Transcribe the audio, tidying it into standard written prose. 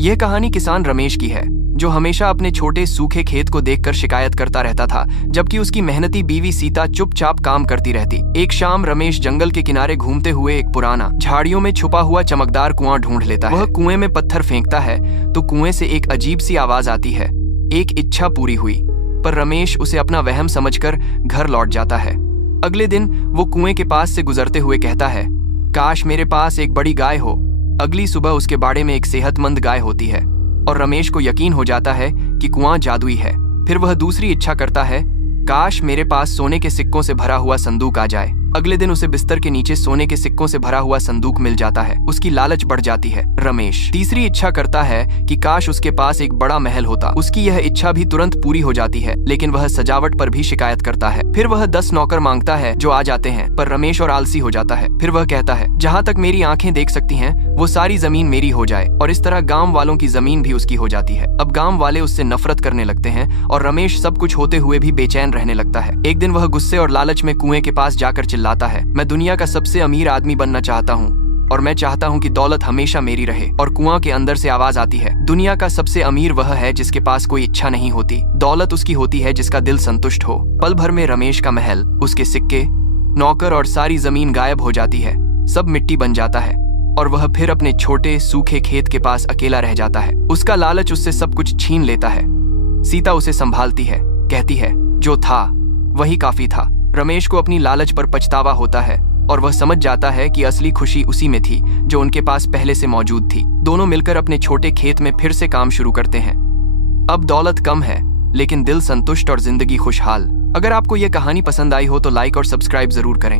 यह कहानी किसान रमेश की है, जो हमेशा अपने छोटे सूखे खेत को देखकर शिकायत करता रहता था, जबकि उसकी मेहनती बीवी सीता चुपचाप काम करती रहती। एक शाम रमेश जंगल के किनारे घूमते हुए एक पुराना झाड़ियों में छुपा हुआ चमकदार कुआं ढूंढ लेता है। वह कुएं में पत्थर फेंकता है तो कुएं से एक अजीब सी आवाज आती है। एक इच्छा पूरी हुई, पर रमेश उसे अपना वहम समझकर घर लौट जाता है। अगले दिन वो कुएं के पास से गुजरते हुए कहता है, काश मेरे पास एक बड़ी गाय हो। अगली सुबह उसके बाड़े में एक सेहतमंद गाय होती है और रमेश को यकीन हो जाता है कि कुआं जादुई है। फिर वह दूसरी इच्छा करता है, काश मेरे पास सोने के सिक्कों से भरा हुआ संदूक आ जाए। अगले दिन उसे बिस्तर के नीचे सोने के सिक्कों से भरा हुआ संदूक मिल जाता है। उसकी लालच बढ़ जाती है। रमेश तीसरी इच्छा करता है कि काश उसके पास एक बड़ा महल होता। उसकी यह इच्छा भी तुरंत पूरी हो जाती है, लेकिन वह सजावट पर भी शिकायत करता है। फिर वह 10 नौकर मांगता है जो आ जाते हैं, पर रमेश और आलसी हो जाता है। फिर वह कहता है, जहाँ तक मेरी आंखें देख सकती हैं वो सारी जमीन मेरी हो जाए, और इस तरह गांव वालों की जमीन भी उसकी हो जाती है। अब गांव वाले उससे नफरत करने लगते हैं और रमेश सब कुछ होते हुए भी बेचैन रहने लगता है। एक दिन वह गुस्से और लालच में कुएं के पास जाकर चिल्लाता है, मैं दुनिया का सबसे अमीर आदमी बनना चाहता हूँ और मैं चाहता हूँ कि दौलत हमेशा मेरी रहे। और कुआं के अंदर से आवाज आती है, दुनिया का सबसे अमीर वह है जिसके पास कोई इच्छा नहीं होती। दौलत उसकी होती है जिसका दिल संतुष्ट हो। पल भर में रमेश का महल, उसके सिक्के, नौकर और सारी जमीन गायब हो जाती है। सब मिट्टी बन जाता है और वह फिर अपने छोटे सूखे खेत के पास अकेला रह जाता है। उसका लालच उससे सब कुछ छीन लेता है। सीता उसे संभालती है, कहती है, जो था वही काफी था। रमेश को अपनी लालच पर पछतावा होता है और वह समझ जाता है कि असली खुशी उसी में थी जो उनके पास पहले से मौजूद थी। दोनों मिलकर अपने छोटे खेत में फिर से काम शुरू करते हैं। अब दौलत कम है, लेकिन दिल संतुष्ट और जिंदगी खुशहाल। अगर आपको यह कहानी पसंद आई हो तो लाइक और सब्सक्राइब जरूर करें।